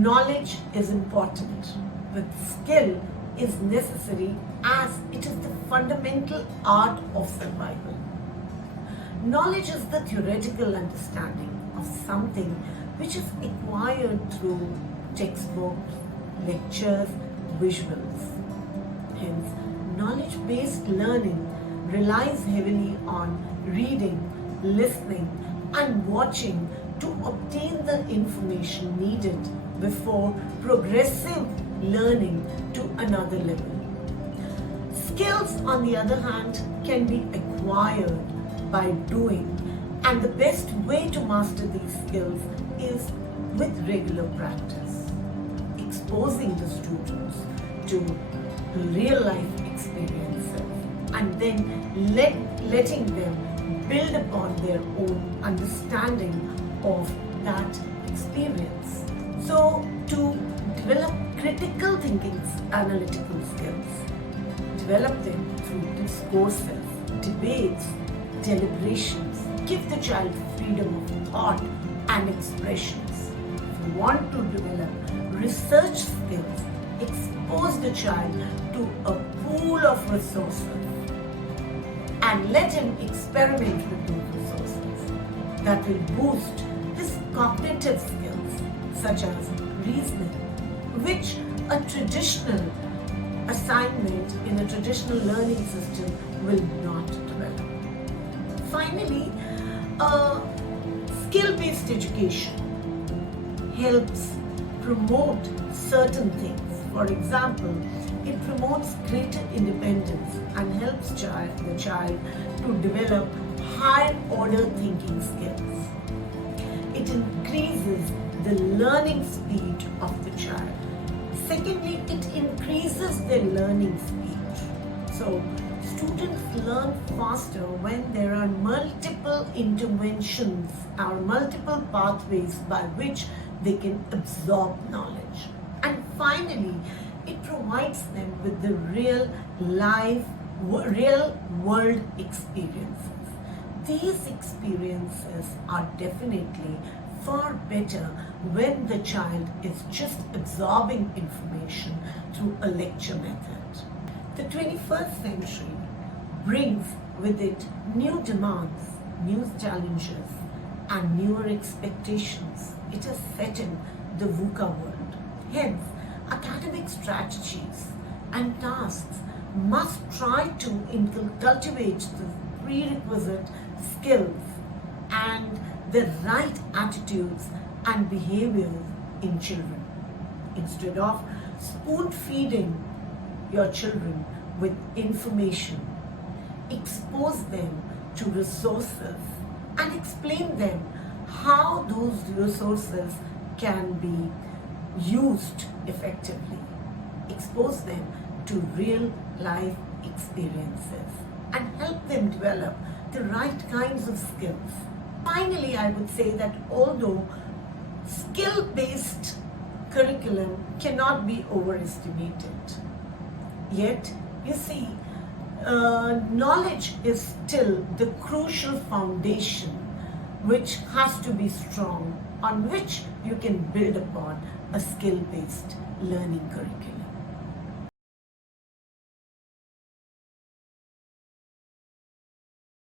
knowledge is important, but skill is necessary as it is the fundamental art of survival. Knowledge is the theoretical understanding of something which is acquired through textbooks, lectures, visuals. Hence, knowledge-based learning relies heavily on reading, listening, and watching to obtain the information needed before progressive learning to another level. Skills, on the other hand, can be acquired by doing, and the best way to master these skills is with regular practice, exposing the students to real life experiences and then letting them build upon their own understanding of that experience. So, to develop critical thinking, analytical skills, develop them through discourses, debates, deliberations, give the child freedom of thought and expressions. If you want to develop research skills, expose the child to a pool of resources and let him experiment with those resources. That will boost his cognitive skills such as reasoning, which a traditional assignment in a traditional learning system will not develop. Finally, skill-based education helps promote certain things. For example, it promotes greater independence and helps the child to develop higher order thinking skills. It increases the learning speed of the child. Secondly, it increases their learning speed. So, students learn faster when there are multiple interventions or multiple pathways by which they can absorb knowledge. And finally, it provides them with the real world experiences. These experiences are definitely far better when the child is just absorbing information through a lecture method. The 21st century brings with it new demands, new challenges, and newer expectations. It is set in the VUCA world. Hence, academic strategies and tasks must try to cultivate the prerequisite skills and the right attitudes and behaviors in children. Instead of spoon-feeding your children with information, expose them to resources and explain them how those resources can be used effectively. Expose them to real life experiences and help them develop the right kinds of skills. Finally, I would say that although skill-based curriculum cannot be overestimated, yet, you see, knowledge is still the crucial foundation which has to be strong, on which you can build upon a skill-based learning curriculum.